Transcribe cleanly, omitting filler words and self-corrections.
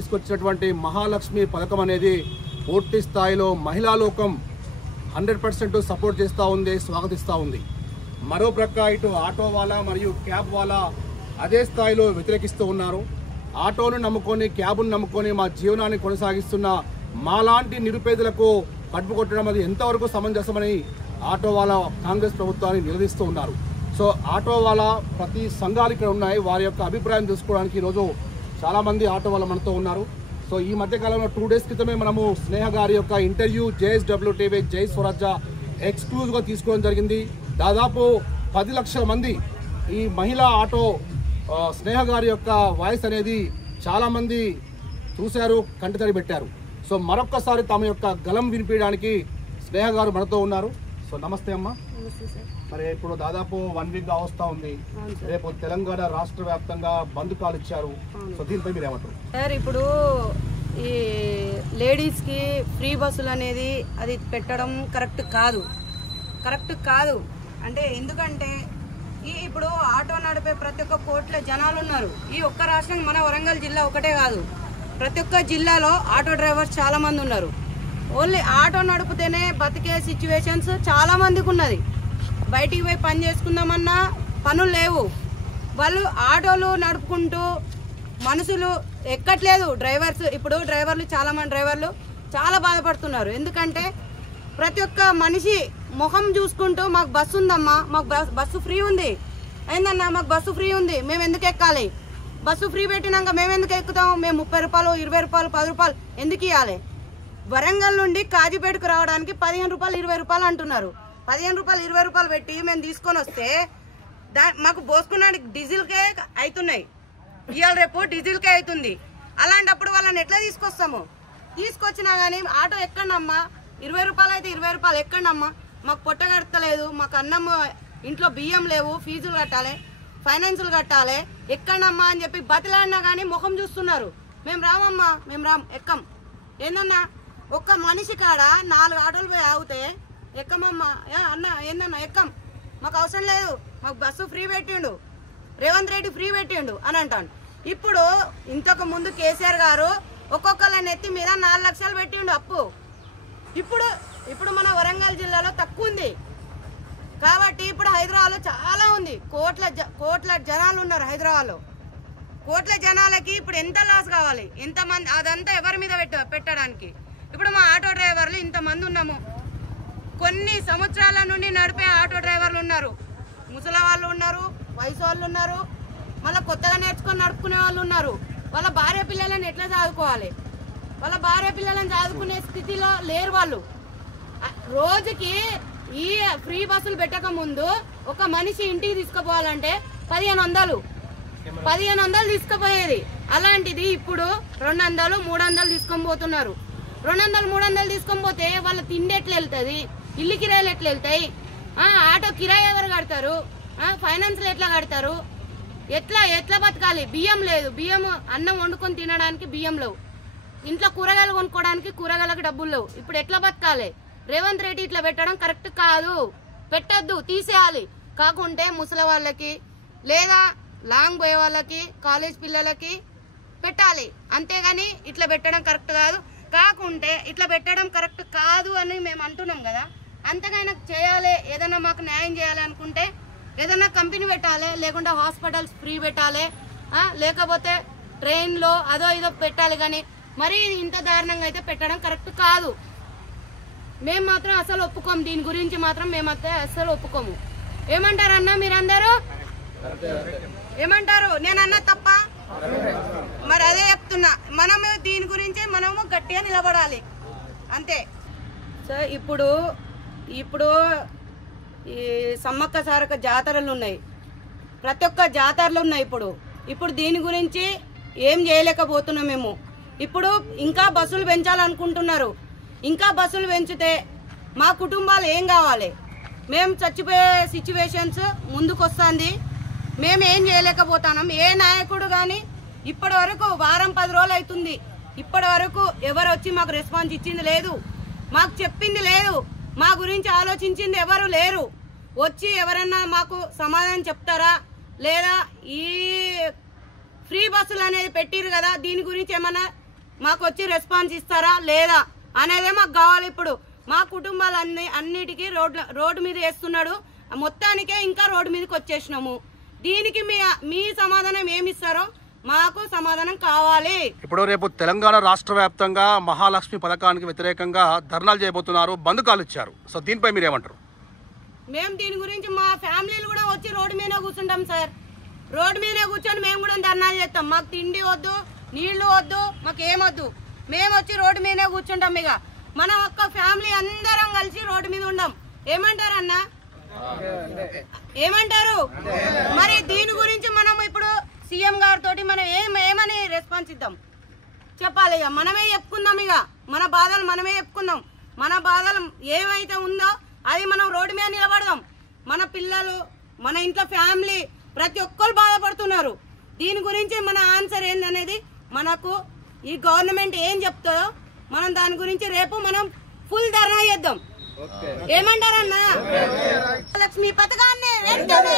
తీసుకొచ్చినటువంటి మహాలక్ష్మి పథకం అనేది పూర్తి స్థాయిలో మహిళా లోకం 100% సపోర్ట్ చేస్తూ ఉంది, స్వాగతిస్తూ ఉంది. మరో ప్రక్క ఇటు ఆటో వాలా మరియు క్యాబ్ వాలా అదే స్థాయిలో వ్యతిరేకిస్తూ ఉన్నారు. ఆటోను నమ్ముకొని క్యాబ్ను నమ్ముకొని మా జీవనాన్ని కొనసాగిస్తున్న మాలాంటి నిరుపేదలకు కడుపు కొట్టడం అది ఎంతవరకు సమంజసమని ఆటో వాలా కాంగ్రెస్ ప్రభుత్వాన్ని నిలదీస్తూ ఉన్నారు. సో ఆటో వాలా ప్రతి సంఘాలు ఇక్కడ ఉన్నాయి, వారి యొక్క అభిప్రాయం తెలుసుకోవడానికి ఈరోజు చాలామంది ఆటో వాళ్ళ మనతో ఉన్నారు. సో ఈ మధ్యకాలంలో 2 days క్రితమే మనము స్నేహ గారి యొక్క ఇంటర్వ్యూ JSW TV జై స్వరాజ్య ఎక్స్క్లూజివ్గా తీసుకోవడం జరిగింది. దాదాపు 10 లక్షల మంది ఈ మహిళా ఆటో స్నేహ గారి యొక్క వాయిస్ అనేది చాలామంది చూశారు, కంటితడి పెట్టారు. సో మరొక్కసారి తమ యొక్క గలం వినిపించడానికి స్నేహ గారు మనతో ఉన్నారు. సో నమస్తే అమ్మ. మరి ఇప్పుడు దాదాపు 1 week వస్తూ ఉంది. రేపు తెలంగాణ రాష్ట్ర వ్యాప్తంగా బంద్ కాల్ ఇచ్చారు. సో దీనిపై మీరు ఏమంటారు? సార్, ఇప్పుడు ఈ లేడీస్కి ఫ్రీ బస్సులు అనేది అది పెట్టడం కరెక్ట్ కాదు. అంటే ఎందుకంటే ఇప్పుడు ఆటో నడిపే ప్రతి ఒక్క కోట్ల జనాలు ఉన్నారు. ఈ ఒక్క రాష్ట్రం మన వరంగల్ జిల్లా ఒకటే కాదు, ప్రతి ఒక్క జిల్లాలో ఆటో డ్రైవర్స్ చాలా మంది ఉన్నారు. ఓన్లీ ఆటో నడిపితేనే బతికే సిచ్యువేషన్స్ చాలా మందికి ఉన్నది. బయటికి పోయి పని చేసుకుందామన్నా పనులు లేవు. వాళ్ళు ఆటోలు నడుపుకుంటూ మనుషులు ఎక్కట్లేదు. ఇప్పుడు చాలా మంది డ్రైవర్లు చాలా బాధపడుతున్నారు. ఎందుకంటే ప్రతి ఒక్క మనిషి ముఖం చూసుకుంటూ మాకు బస్సు ఉందమ్మా, మాకు బస్సు ఫ్రీ ఉంది, ఏందన్నా మాకు బస్సు ఫ్రీ ఉంది, మేము ఎందుకు ఎక్కాలి, బస్సు ఫ్రీ పెట్టినాక మేము ఎందుకు ఎక్కుతాం, మేము 30 రూపాయలు 20 రూపాయలు 10 రూపాయలు ఎందుకు ఇవ్వాలి. వరంగల్ నుండి కాజీపేటకు రావడానికి 15 రూపాయలు 20 రూపాయలు అంటున్నారు. 15 రూపాయలు 20 రూపాయలు పెట్టి మేము తీసుకొని వస్తే మాకు పోసుకున్నానికి డీజిల్కే అవుతున్నాయి. ఇవాళ రేపు డీజిల్కే అవుతుంది. అలాంటప్పుడు వాళ్ళని ఎట్లా తీసుకొచ్చినా కానీ ఆటో ఎక్కండమ్మా, 20 రూపాయలు అయితే 20 రూపాయలు ఎక్కండమ్మా, మాకు పొట్ట కడతలేదు, మాకు అన్నం ఇంట్లో బియ్యం లేవు, ఫీజులు కట్టాలి, ఫైనాన్సులు కట్టాలి, ఎక్కండమ్మా అని చెప్పి బతిలాడినా కానీ ముఖం చూస్తున్నారు. మేము రామమ్మా, మేము ఎక్కం. ఏందన్నా ఒక్క మనిషి కాడ 4 ఆటోలు పోయి ఆగితే ఎక్కమమ్మా, అన్న ఏందన్నా ఎక్కం, మాకు అవసరం లేదు, మాకు బస్సు ఫ్రీ పెట్టిండు, రేవంత్ రెడ్డి ఫ్రీ పెట్టిండు అని అంటాను. ఇప్పుడు ఇంతకు ముందు కేసీఆర్ గారు ఒక్కొక్కళ్ళ నెత్తి మీద 4 లక్షలు పెట్టిండు అప్పు. ఇప్పుడు మన వరంగల్ జిల్లాలో తక్కువ ఉంది కాబట్టి ఇప్పుడు హైదరాబాద్లో చాలా ఉంది. కోట్ల జనాలు ఉన్నారు హైదరాబాద్లో. కోట్ల జనాలకి ఇప్పుడు ఎంత లాస్ కావాలి, ఎంతమంది, అదంతా ఎవరి మీద పెట్టడానికి. ఇప్పుడు మా ఆటో డ్రైవర్లు ఇంతమంది ఉన్నాము, కొన్ని సంవత్సరాల నుండి నడిపే ఆటో డ్రైవర్లు ఉన్నారు, ముసలి వాళ్ళు ఉన్నారు, వయసు వాళ్ళు ఉన్నారు, మళ్ళీ కొత్తగా నేర్చుకొని నడుపుకునే వాళ్ళు ఉన్నారు. వాళ్ళ భార్య పిల్లలను ఎట్లా చదువుకోవాలి, వాళ్ళ భార్య పిల్లలను చదువుకునే స్థితిలో లేరు వాళ్ళు. రోజుకి ఈ ఫ్రీ బస్సులు పెట్టక ముందు ఒక మనిషి ఇంటికి తీసుకుపోవాలంటే 1500 తీసుకుపోయేది. అలాంటిది ఇప్పుడు 200 300 తీసుకొని పోతున్నారు. 200 300 తీసుకొని పోతే వాళ్ళ తిండి ఎట్లా వెళ్తుంది, ఇల్లు కిరాయిలు ఎట్లా వెళ్తాయి, ఆటో కిరాయి ఎవరు కడతారు, ఫైనాన్స్లు ఎట్లా కడతారు, ఎట్లా బతకాలి. బియ్యం లేదు, బియ్యం అన్నం వండుకొని తినడానికి బియ్యం లేవు, ఇంట్లో కూరగాయలు కొనుక్కోవడానికి కూరగాయలకు డబ్బులు లేవు. ఇప్పుడు ఎట్లా బతకాలి. రేవంత్ రెడ్డి ఇట్లా పెట్టడం కరెక్ట్ కాదు, పెట్టద్దు, తీసేయాలి. కాకుంటే ముసలి వాళ్ళకి లేదా లాంగ్ పోయే వాళ్ళకి కాలేజ్ పిల్లలకి పెట్టాలి, అంతేగాని ఇట్లా పెట్టడం కరెక్ట్ కాదు. కాకుంటే ఇట్లా పెట్టడం కరెక్ట్ కాదు అని మేము అంటున్నాం కదా, అంతకైనా చేయాలి. ఏదైనా మాకు న్యాయం చేయాలి అనుకుంటే ఏదైనా కంపెనీ పెట్టాలి, లేకుంటే హాస్పిటల్స్ ఫ్రీ పెట్టాలి, లేకపోతే ట్రైన్లో అదో ఇదో పెట్టాలి. కానీ మరి ఇంత దారుణంగా అయితే పెట్టడం కరెక్ట్ కాదు. మేము మాత్రం అసలు ఒప్పుకోము, దీని గురించి మాత్రం మేమైతే అసలు ఒప్పుకోము. ఏమంటారు అన్న మీరందరూ? ఏమంటారు? నేను అన్న తప్ప? మరి అదే చెప్తున్నా, మనము దీని గురించి మనము గట్టిగా నిలబడాలి అంతే. సో ఇప్పుడు ఈ సమ్మక్క సారక్క జాతరలు ఉన్నాయి, ప్రతి ఒక్క జాతరలు ఉన్నాయి. ఇప్పుడు దీని గురించి ఏం చేయలేకపోతున్నాం మేము. ఇప్పుడు ఇంకా బస్సులు పెంచాలనుకుంటున్నారు. ఇంకా బస్సులు పెంచితే మా కుటుంబాలు ఏం కావాలి? మేము చచ్చిపోయే సిచ్యువేషన్స్ ముందుకు వస్తుంది. మేము ఏం చేయలేకపోతున్నాం. ఏ నాయకుడు కానీ ఇప్పటి వరకు వారం 10 రోజులు అవుతుంది, ఇప్పటి వరకు ఎవరు వచ్చి మాకు రెస్పాన్స్ ఇచ్చింది లేదు, మాకు చెప్పింది లేదు, మా గురించి ఆలోచించింది ఎవరు లేరు. వచ్చి ఎవరన్నా మాకు సమాధానం చెప్తారా? లేదా ఈ ఫ్రీ బస్సులు అనేది పెట్టిరు కదా, దీని గురించి ఏమన్నా మాకు వచ్చి రెస్పాన్స్ ఇస్తారా లేదా అనేదే మాకు కావాలి. ఇప్పుడు మా కుటుంబాలు అన్నిటికీ రోడ్డు మీద వేస్తున్నాడు, మొత్తానికే ఇంకా రోడ్డు మీదకి వచ్చేసినాము. దీనికి మీ సమాధానం ఏమిస్తారో మాకు సమాధానం కావాలి. ఇప్పుడు రేపు తెలంగాణ రాష్ట్ర వ్యాప్తంగా మహాలక్ష్మి పథకానికి వ్యతిరేకంగా ధర్నాలు చేయబోతున్నారు, బంద్ కాల్ ఇచ్చారు. సో దీనిపై మీరు ఏమంటారు? మేము దీని గురించి మా ఫ్యామిలీలు కూడా వచ్చి రోడ్డు మీద కూర్చుంటాం సార్. రోడ్డు మీద కూర్చొని మేము కూడా ధర్నాలు చేస్తాం. మాకు తిండి వద్దు, నీళ్లు వద్దు, మాకు ఏమొద్దు. మేము వచ్చి రోడ్డు మీద కూర్చుంటాం. ఇక మన ఒక్క ఫ్యామిలీ అందరం కలిసి రోడ్డు మీద ఉండం. ఏమంటారు అన్న? ఏమంటారు? మరి దీని గురించి మనం ఇప్పుడు సీఎం గారితో మనం ఏమని రెస్పాన్స్ ఇద్దాం చెప్పాలి. ఇక మనమే చెప్పుకుందాం. ఇక మన బాధలు మనమే చెప్పుకుందాం. మన బాధలు ఏమైతే ఉందో అది మనం రోడ్డు మీద నిలబడదాం. మన పిల్లలు, మన ఇంట్లో ఫ్యామిలీ ప్రతి ఒక్కరు బాధపడుతున్నారు. దీని గురించి మన ఆన్సర్ ఏందనేది మనకు ఈ గవర్నమెంట్ ఏం చెప్తుందో మనం దాని గురించి రేపు మనం ఫుల్ ధర్నా చేద్దాం. ఏమంటారన్నా? లక్ష్మి పథకాన్ని వెంటనే